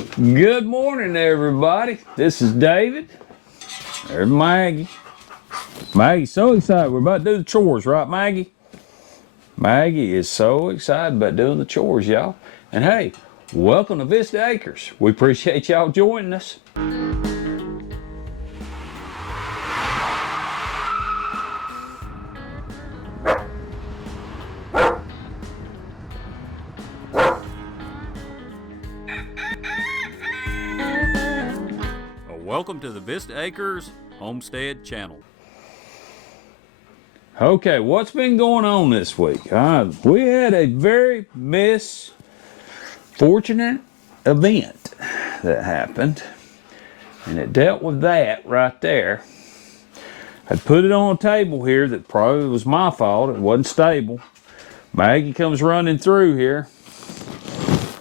Good morning, everybody. This is David. There's Maggie. Maggie's so excited. We're about to do the chores, right, Maggie? Maggie is so excited about doing the chores, y'all. And hey, welcome to Vista Acres. We appreciate y'all joining us. Welcome to the Vista Acres Homestead Channel. Okay, what's been going on this week? We had a very misfortunate event that happened, and it dealt with that right there. I put it on a table here that probably was my fault. It wasn't stable. Maggie comes running through here,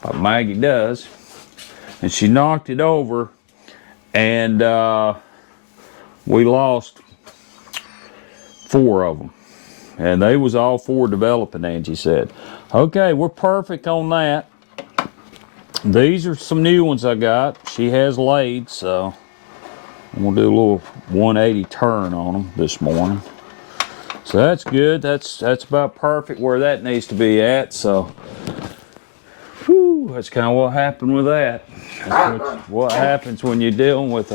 like Maggie does, and she knocked it over, and we lost 4 of them. And they was all 4 developing, Angie said. Okay, we're perfect on that. These are some new ones I got. She has laid, so I'm gonna do a little 180 turn on them this morning. So that's good. That's about perfect where that needs to be at. So, whew, that's kind of what happened with that. That's what happens when you're dealing with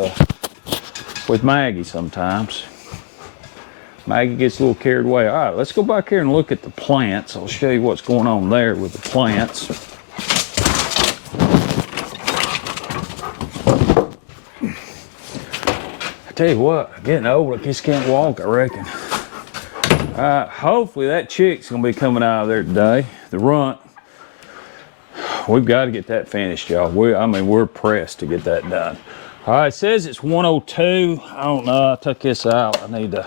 Maggie sometimes. Maggie gets a little carried away. All right, let's go back here and look at the plants. I'll show you what's going on there with the plants. I tell you what, getting old, I just can't walk, I reckon. Hopefully that chick's gonna be coming out of there today. The runt. We've got to get that finished, y'all. We're pressed to get that done. All right, it says it's 102. I don't know, I took this out. I need to,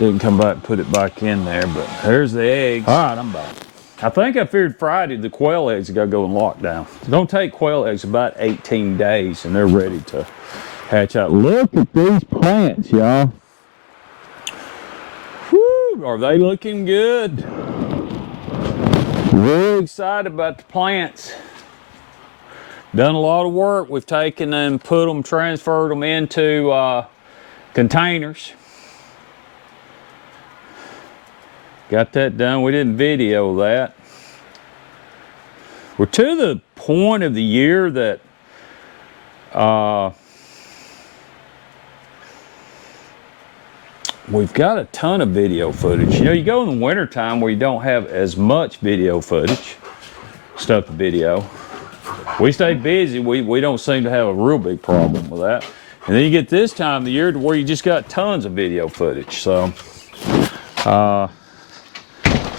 didn't come back and put it back in there, but there's the eggs. All right, I'm back. I think I figured Friday the quail eggs are gonna go in lockdown. It's gonna take quail eggs about 18 days and they're ready to hatch out. Look at these plants, y'all. Whew, are they looking good? Really excited about the plants. Done a lot of work. We've taken them, put them, transferred them into containers. Got that done. We didn't video that. We're to the point of the year that we've got a ton of video footage. You know, you go in the wintertime where you don't have as much video footage, stuff to video. We stay busy. We don't seem to have a real big problem with that. And then you get this time of the year to where you just got tons of video footage. So,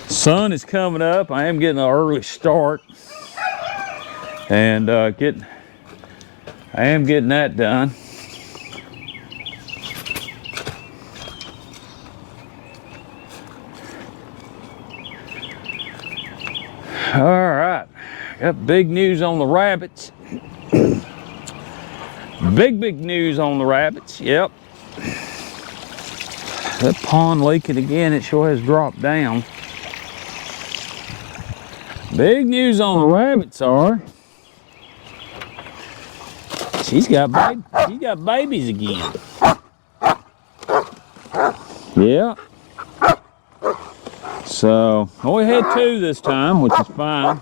sun is coming up. I am getting an early start. And I am getting that done. All right, got big news on the rabbits. Big news on the rabbits, yep. That pond leaking again, it sure has dropped down. Big news on the rabbits are, she's got babies again. Yeah. So, we had 2 this time, which is fine.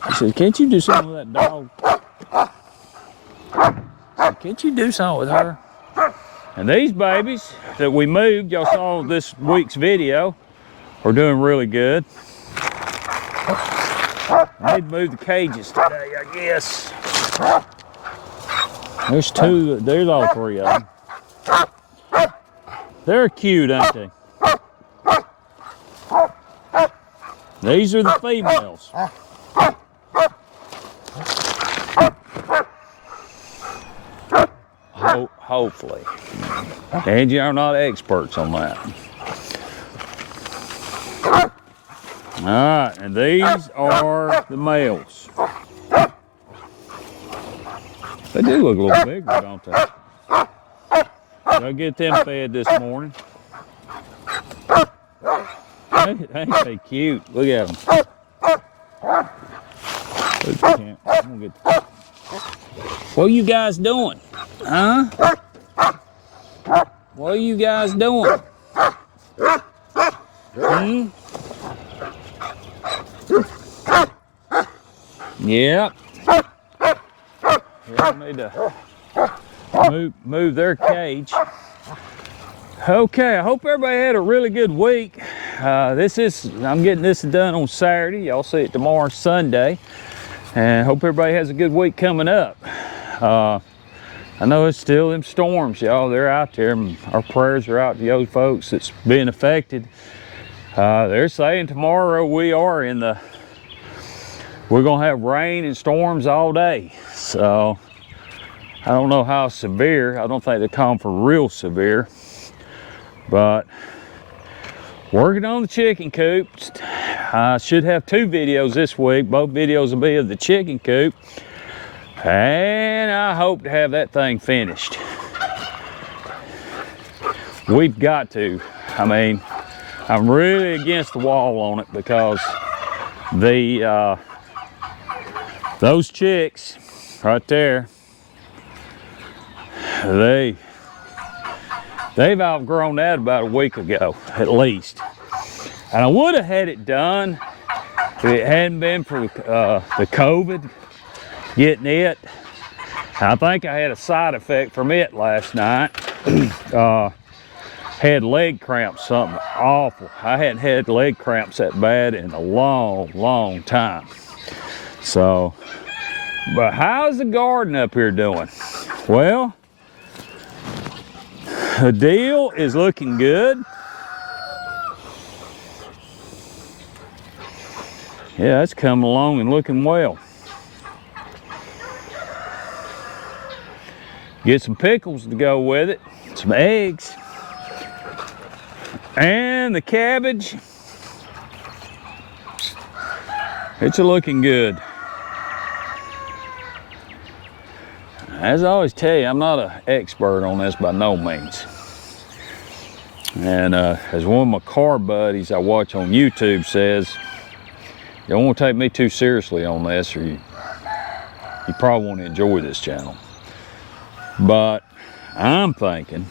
I said, can't you do something with that dog? I said, can't you do something with her? And these babies that we moved, y'all saw this week's video, are doing really good. I need to move the cages today, I guess. There's 2, there's all 3 of them. They're cute, ain't they? These are the females. Hopefully. And you're not experts on that. All right, and these are the males. They do look a little bigger, don't they? I'll get them fed this morning. Ain't they cute? Look at them. What are you guys doing? Huh? What are you guys doing? Hmm? Yep. I need to move their cage. Okay, I hope everybody had a really good week. I'm getting this done on Saturday. Y'all see it tomorrow, Sunday. And hope everybody has a good week coming up. I know it's still them storms, y'all. They're out there. Our prayers are out to those folks that's being affected. They're saying tomorrow we're gonna have rain and storms all day. So I don't know how severe. I don't think they come for real severe. But working on the chicken coops. I should have 2 videos this week. Both videos will be of the chicken coop. And I hope to have that thing finished. We've got to. I mean, I'm really against the wall on it because those chicks right there, they've outgrown that about a week ago, at least. And I would have had it done if it hadn't been for the COVID, getting it. I think I had a side effect from it last night. Had leg cramps, something awful. I hadn't had leg cramps that bad in a long, long time. So, but how's the garden up here doing? Well, the deal is looking good. Yeah, it's coming along and looking well. Get some pickles to go with it, some eggs, and the cabbage. It's looking good. As I always tell you, I'm not an expert on this by no means. And as one of my car buddies I watch on YouTube says, you don't want to take me too seriously on this, or you probably won't enjoy this channel. But I'm thinking,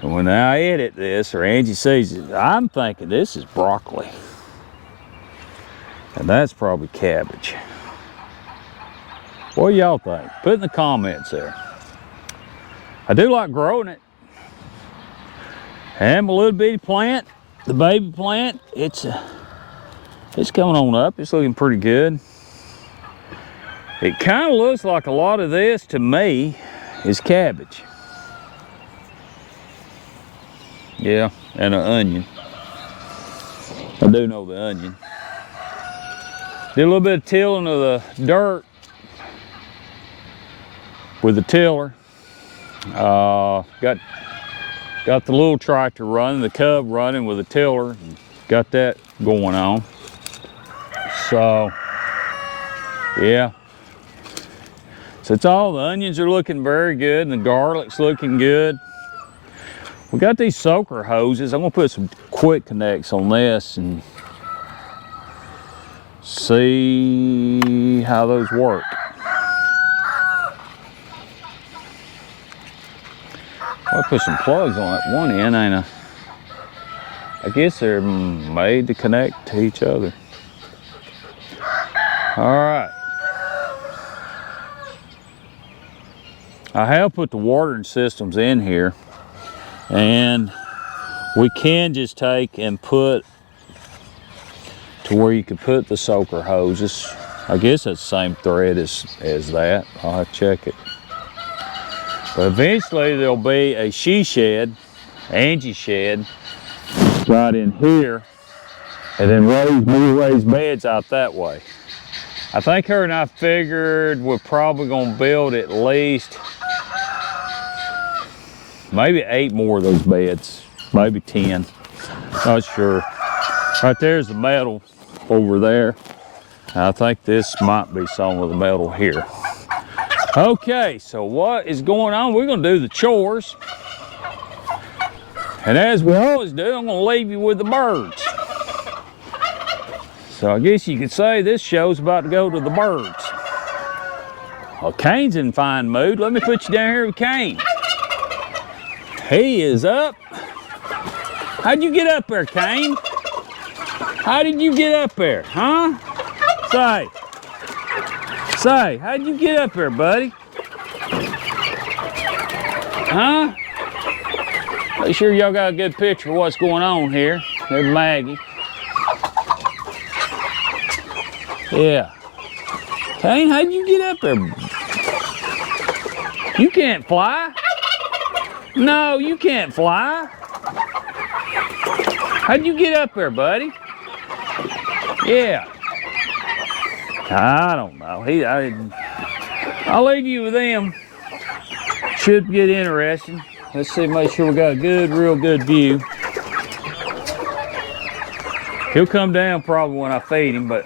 when I edit this, or Angie sees it, I'm thinking this is broccoli. And that's probably cabbage. What do y'all think? Put in the comments there. I do like growing it. And my little bitty plant, the baby plant, it's coming on up. It's looking pretty good. It kind of looks like a lot of this to me is cabbage. Yeah, and an onion. I do know the onion. Did a little bit of tilling of the dirt with the tiller. Got the little tractor running, the cub running with the tiller. Got that going on. So, yeah. So it's all, the onions are looking very good and the garlic's looking good. We got these soaker hoses. I'm gonna put some quick connects on this and see how those work. I'll put some plugs on that one end, ain't I? I guess they're made to connect to each other. All right. I have put the watering systems in here, and we can just take and put to where you could put the soaker hoses. I guess it's the same thread as that. I'll have to check it. But eventually there'll be a she shed, Angie shed, right in here, and then more raised beds out that way. I think her and I figured we're probably gonna build at least maybe 8 more of those beds, maybe 10, not sure. Right there's the metal over there. I think this might be some of the metal here. Okay, so what is going on? We're gonna do the chores. And as we always do, I'm gonna leave you with the birds. So I guess you could say this show's about to go to the birds. Well, Kane's in fine mood. Let me put you down here with Kane. He is up. How'd you get up there, Kane? How did you get up there, huh? Say, how'd you get up there, buddy? Huh? Make sure y'all got a good picture of what's going on here. There's Maggie. Yeah. Kane, how'd you get up there? You can't fly. No, you can't fly. How'd you get up there, buddy? Yeah. I don't know. I'll leave you with them. Should get interesting. Let's see, make sure we got a good, real good view. He'll come down probably when I feed him, but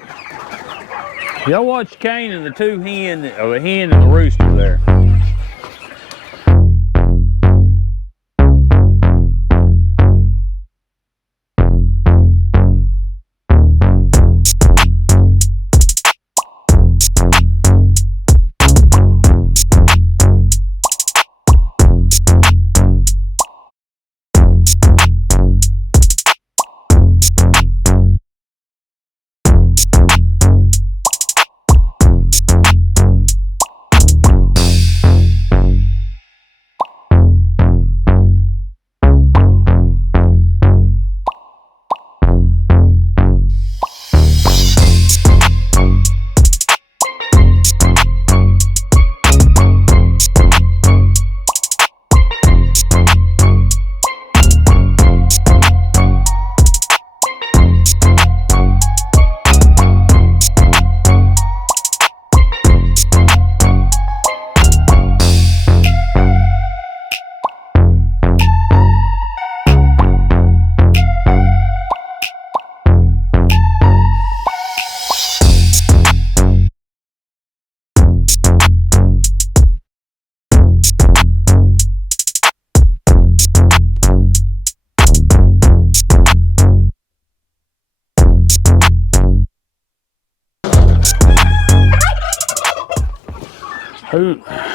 y'all watch Kane and the two hen, or the hen and the rooster there.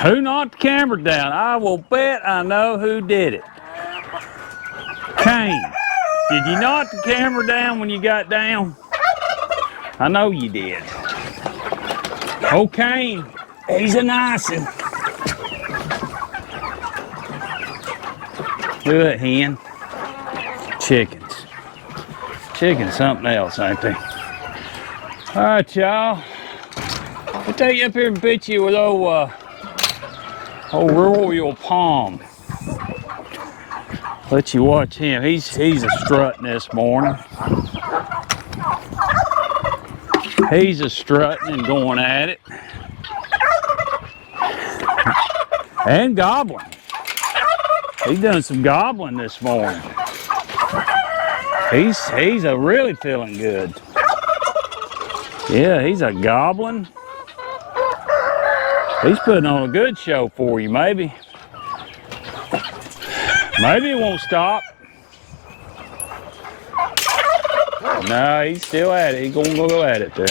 Who knocked the camera down? I will bet I know who did it. Kane, did you knock the camera down when you got down? I know you did. Oh, Kane, he's a nice one. Look at that hen. Chickens. Chickens something else, ain't they? All right, y'all. I'll take you up here and put you with old Royal Palm. Let you watch him. He's a strutting this morning. He's a strutting and going at it. And gobbling. He's done some gobbling this morning. He's a really feeling good. Yeah, he's a gobbling. He's putting on a good show for you, maybe. Maybe it won't stop. No, he's still at it. He's gonna go at it there.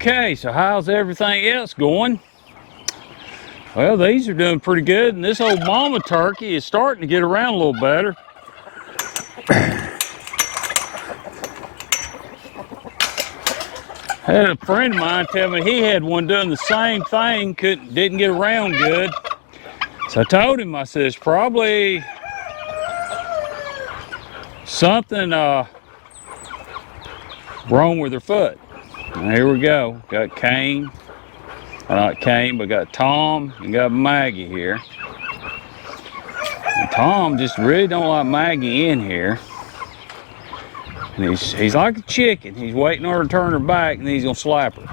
Okay, so how's everything else going? Well, these are doing pretty good, and this old mama turkey is starting to get around a little better. I had a friend of mine tell me he had one doing the same thing, didn't get around good. So I told him, I said, it's probably something wrong with her foot. And here we go. Got Kane, not Kane, but got Tom and got Maggie here. And Tom just really don't like Maggie in here. And he's like a chicken. He's waiting on her to turn her back, and then he's gonna slap her.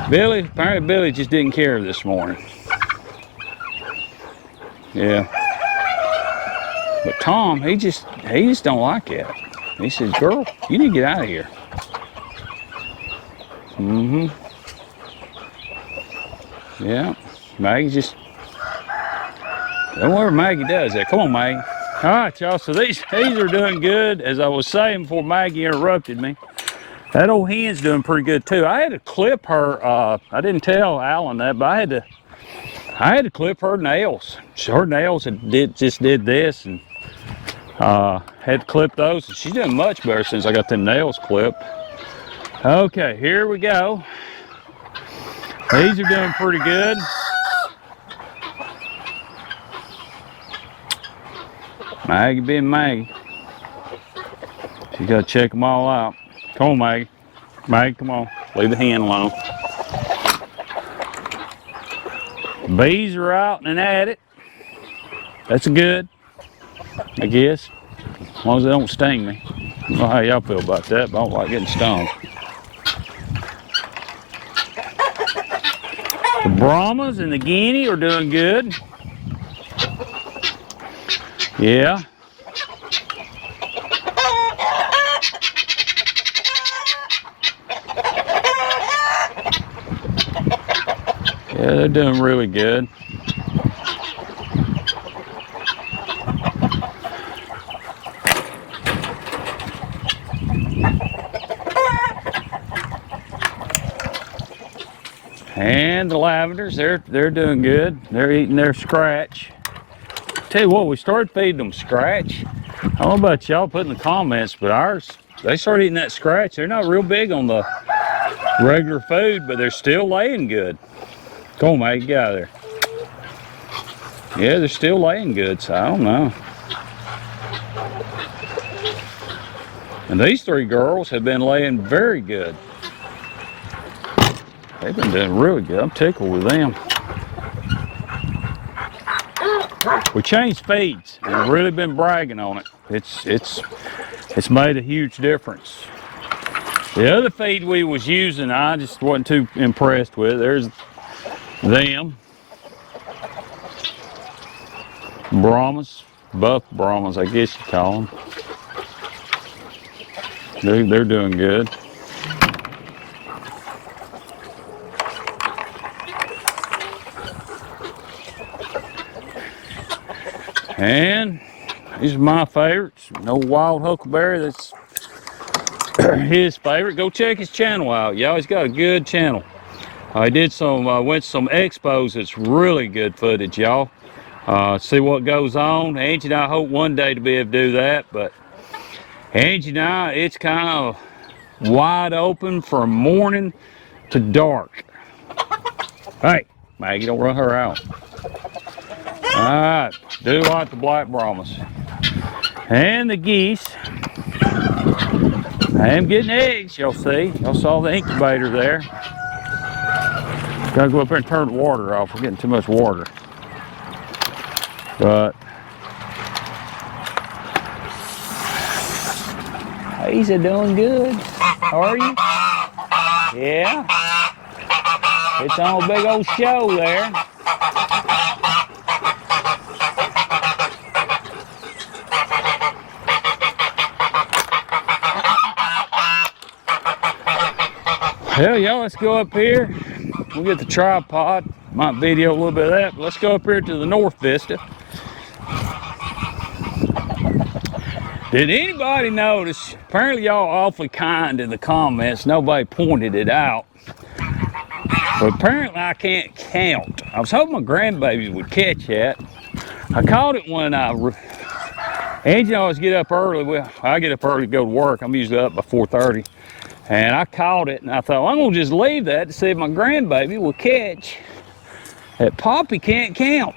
Apparently Billy just didn't care this morning. Yeah. But Tom, he just don't like it. He says, girl, you need to get out of here. Mm-hmm. Yeah. Maggie just, don't worry, Maggie does that. Come on, Maggie. All right, y'all, so these are doing good. As I was saying before Maggie interrupted me, that old hen's doing pretty good too. I had to clip her, I didn't tell Alan that, but I had to clip her nails. Her nails just did this, and had to clip those. She's doing much better since I got them nails clipped. Okay, here we go. These are doing pretty good. Maggie being Maggie. She got to check them all out. Come on, Maggie. Maggie, come on. Leave the hen alone. Bees are out and at it. That's good, I guess. As long as they don't sting me. I don't know how y'all feel about that, but I don't like getting stung. The Brahmas and the Guinea are doing good. Yeah. Yeah, they're doing really good. And the lavenders, they're doing good. They're eating their scratch. Tell you what, we started feeding them scratch. I don't know about y'all put in the comments, but ours, they start eating that scratch. They're not real big on the regular food, but they're still laying good. Come on, Maggie, get out of there. Yeah, they're still laying good, so I don't know. And these three girls have been laying very good. They've been doing really good. I'm tickled with them. We changed feeds, and I've really been bragging on it. It's made a huge difference. The other feed we was using, I just wasn't too impressed with. There's them. Brahmas, buff Brahmas, I guess you call them. They're doing good. And these are my favorites. No wild huckleberry, that's his favorite. Go check his channel out, y'all. He's got a good channel. I did went to some expos. It's really good footage, y'all. See what goes on. Angie and I hope one day to be able to do that, but Angie and I, it's kind of wide open from morning to dark. Hey, Maggie, don't run her out. All right, do like the black Brahmas. And the geese. I am getting eggs, y'all see. Y'all saw the incubator there. Gotta go up there and turn the water off. We're getting too much water. But these are doing good. Are you? Yeah. It's on a big old show there. Hell, y'all, let's go up here. We'll get the tripod. Might video a little bit of that, but let's go up here to the north vista. Did anybody notice? Apparently y'all awfully kind in the comments. Nobody pointed it out. But apparently I can't count. I was hoping my grandbaby would catch that. I caught it when Angie always get up early. Well, I get up early to go to work. I'm usually up by 4:30. And I caught it and I thought, well, I'm gonna just leave that to see if my grandbaby will catch that Poppy can't count.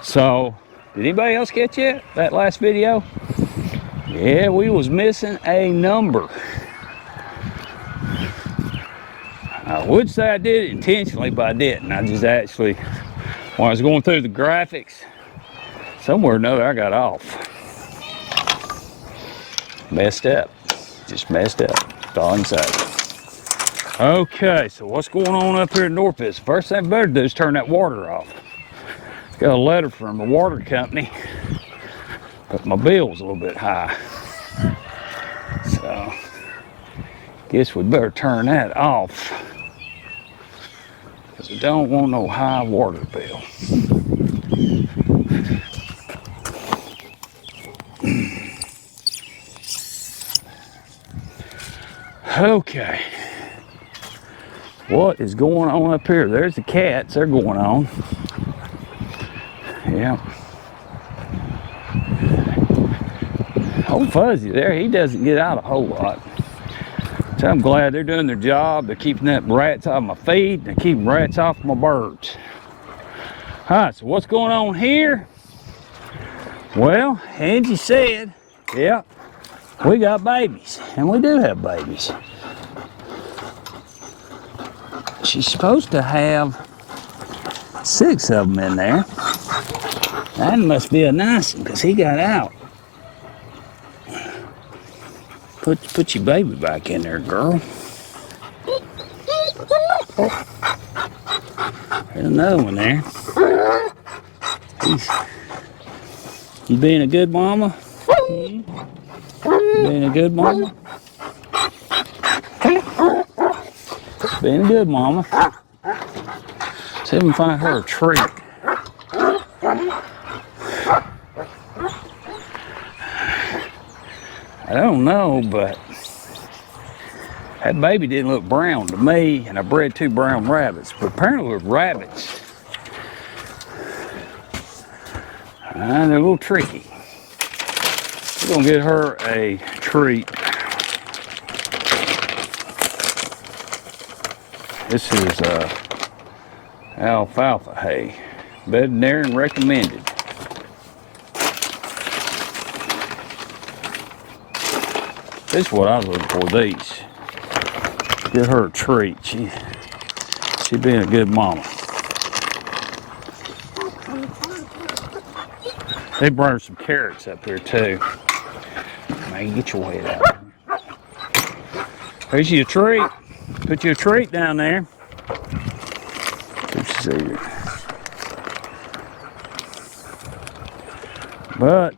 So, did anybody else catch it, that last video? Yeah, we was missing a number. I would say I did it intentionally, but I didn't. I just actually, when I was going through the graphics, somewhere or another I got off. Messed up. Just messed up. That's all I can say. Okay, so what's going on up here in North Pits? First thing I better do is turn that water off. Got a letter from a water company, but my bill's a little bit high. So, guess we better turn that off. Because we don't want no high water bill. Okay. What is going on up here? There's the cats. They're going on. Yeah. Old Fuzzy there, he doesn't get out a whole lot. So I'm glad they're doing their job. They're keeping that rats off my feed. They're keeping rats off my birds. All right, so what's going on here? Well, Angie said, yeah, we got babies. And we do have babies. She's supposed to have 6 of them in there. That must be a nice one because he got out. Put your baby back in there, girl. There's another one there. You being a good mama? You being a good mama? Being a good mama. See if we can find her a treat. I don't know, but that baby didn't look brown to me, and I bred 2 brown rabbits. But apparently with rabbits, they're a little tricky. We're gonna get her a treat. This is alfalfa hay, veterinarian recommended. This is what I was looking for, these. Get her a treat. She being a good mama. They brought her some carrots up here too. Maggie, get your head out. Here's your treat. Put you a treat down there. Let's see. But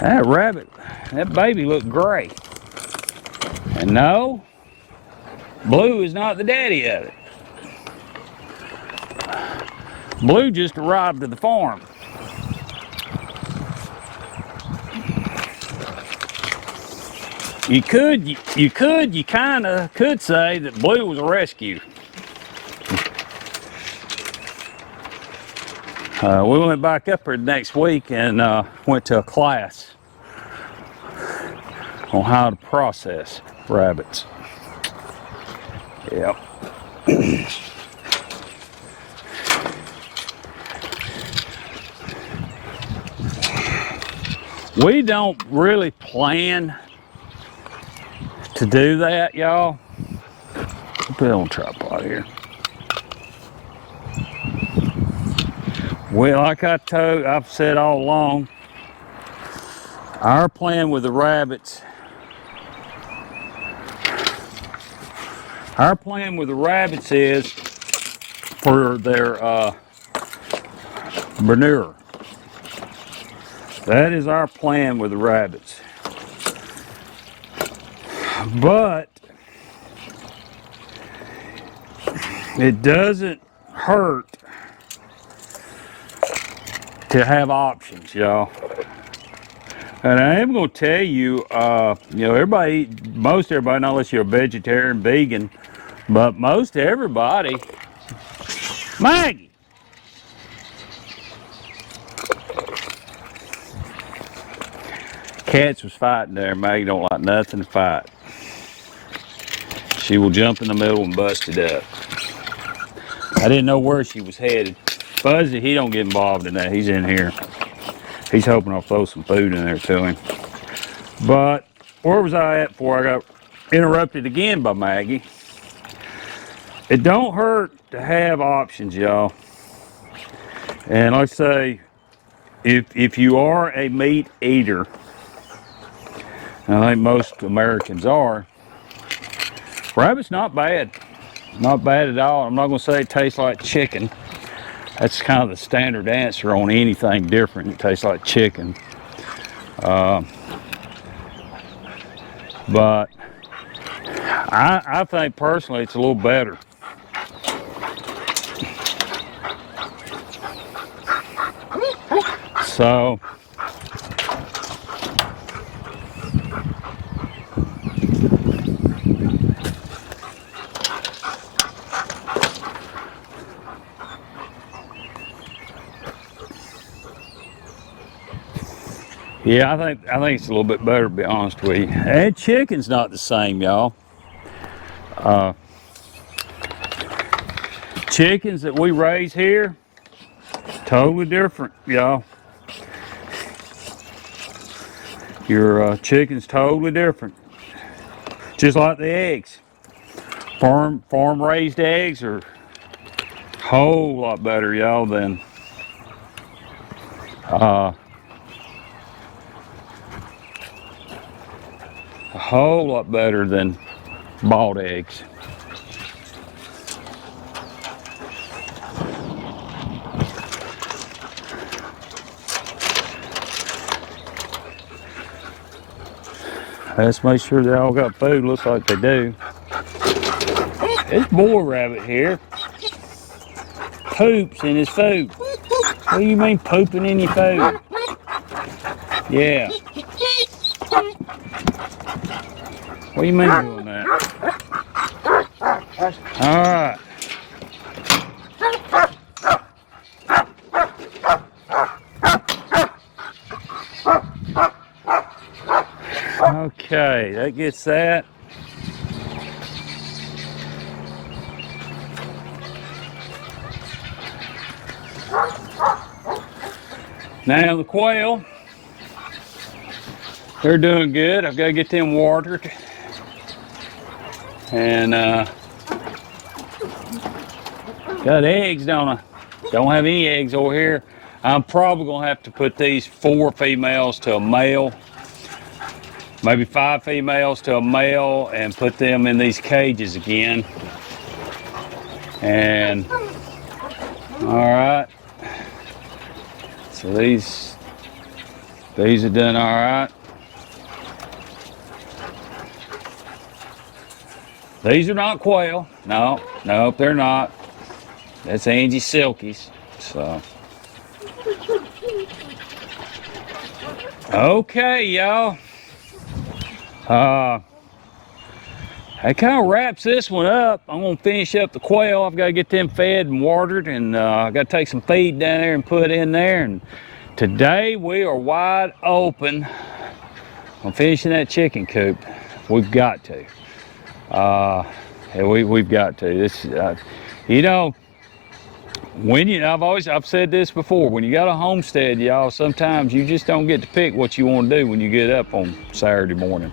that rabbit, that baby looked gray. And no, Blue is not the daddy of it. Blue just arrived at the farm. You kinda could say that Blue was a rescue. We went back up here next week and went to a class on how to process rabbits. Yep. We don't really plan to do that, y'all. Put it on tripod here. Well, like I've said all along, our plan with the rabbits, is for their manure. That is our plan with the rabbits. But it doesn't hurt to have options, y'all. And I am going to tell you, you know, most everybody, not unless you're a vegetarian, vegan, but most everybody, Maggie. Cats was fighting there. Maggie don't like nothing to fight. She will jump in the middle and bust it up. I didn't know where she was headed. Fuzzy, he don't get involved in that. He's in here. He's hoping I'll throw some food in there to him. But where was I at before I got interrupted again by Maggie? It don't hurt to have options, y'all. And like I say, if you are a meat eater, and I think most Americans are, rabbit's not bad. Not bad at all. I'm not going to say it tastes like chicken. That's kind of the standard answer on anything different. It tastes like chicken. But I think personally it's a little better. So yeah, I think it's a little bit better, to be honest with you. And chicken's not the same, y'all. Chickens that we raise here, totally different, y'all. Your chicken's totally different. Just like the eggs. Farm raised eggs are a whole lot better, y'all, than a whole lot better than bought eggs. Let's make sure they all got food. Looks like they do. This boy rabbit here poops in his food. What do you mean pooping in your food? Yeah. What do you mean doing that? All right. Okay, that gets that. Now the quail, they're doing good. I've got to get them watered. And got eggs, don't I? Don't have any eggs over here. I'm probably gonna have to put these 4 females to a male, maybe 5 females to a male, and put them in these cages again. And all right, so these are done all right. These are not quail. No, nope, they're not. That's Angie Silkies. So, okay, y'all. That kind of wraps this one up. I'm gonna finish up the quail. I've got to get them fed and watered, and I got to take some feed down there and put in there. And today we are wide open on finishing that chicken coop. We've got to. Yeah, we've got to. This, you know, I've said this before. When you got a homestead, y'all, sometimes you just don't get to pick what you want to do when you get up on Saturday morning,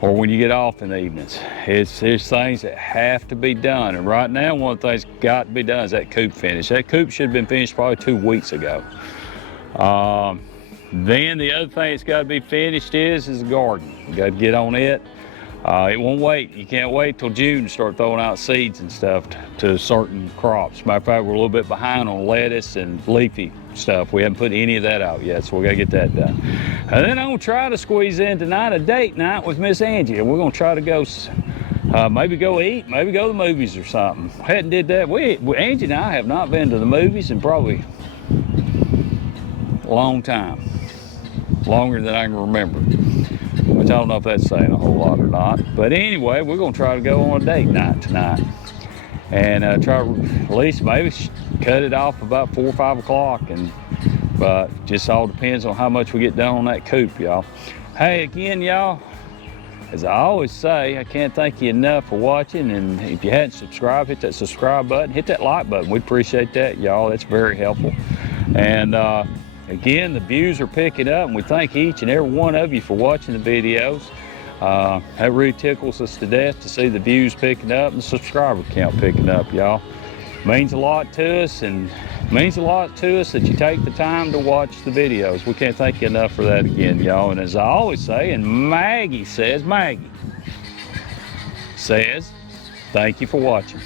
or when you get off in the evenings. There's things that have to be done, and right now one of the things got to be done is that coop finish. That coop should have been finished probably 2 weeks ago. Then the other thing that's got to be finished is the garden. You got to get on it. It won't wait. You can't wait till June to start throwing out seeds and stuff to certain crops. Matter of fact, we're a little bit behind on lettuce and leafy stuff. We haven't put any of that out yet, so we got to get that done. And then I'm going to try to squeeze in tonight a date night with Miss Angie. We're going to try to go, maybe go eat, maybe go to the movies or something. Hadn't did that. Angie and I have not been to the movies in probably a long time. Longer than I can remember. Which I don't know if that's saying a whole lot or not. But anyway, we're going to try to go on a date night tonight. And try to at least maybe cut it off about 4 or 5 o'clock. But just all depends on how much we get done on that coop, y'all. Hey, again, y'all, as I always say, I can't thank you enough for watching. And if you hadn't subscribed, hit that subscribe button, hit that like button. We'd appreciate that, y'all. That's very helpful. And again, the views are picking up, and we thank each and every one of you for watching the videos. That really tickles us to death to see the views picking up and the subscriber count picking up, y'all. Means a lot to us, and means a lot to us that you take the time to watch the videos. We can't thank you enough for that again, y'all. And as I always say, and Maggie says, thank you for watching.